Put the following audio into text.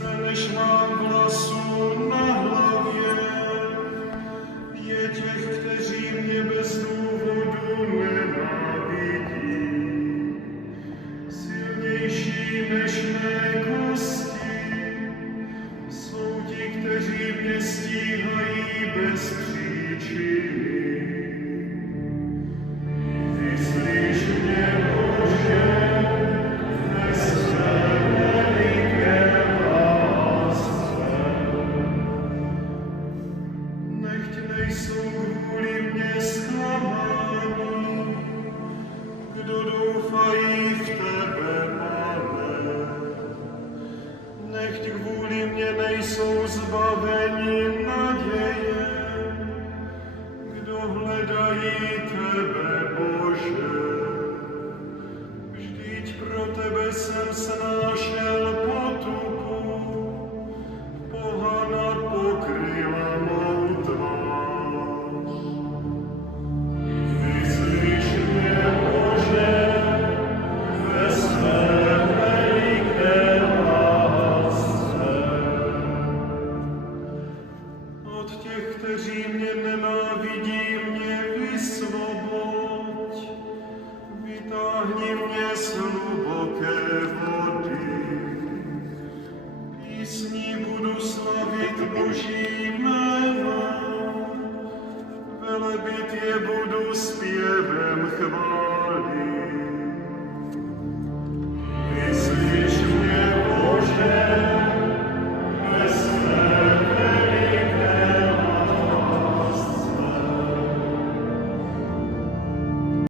více než mám vlasů na hlavě. Je těch, kteří mě bez důvodu nenávidí. Silnější než mé kosti jsou ti, kteří mě stíhají bez příčiny. Vyslíš mě, Bože, ve své veliké lásce. Nechť nejsou kvůli mě zklamáni, kdo doufají v tebe, Pane. Nechť kvůli mě nejsou zbaveni naděje, kdo hledají tebe, Bože. Vždyť pro tebe jsem snášel potupu, pohana pokryla mou tvář. Vyslíš mě, Bože, ve své veliké lásce. Od těch, kteří mě nenávidí, mě vysvoboď. Vytáhni mě z hluboké vody. Písní budu slavit Boží jméno, velebit je budu zpěvem chvály.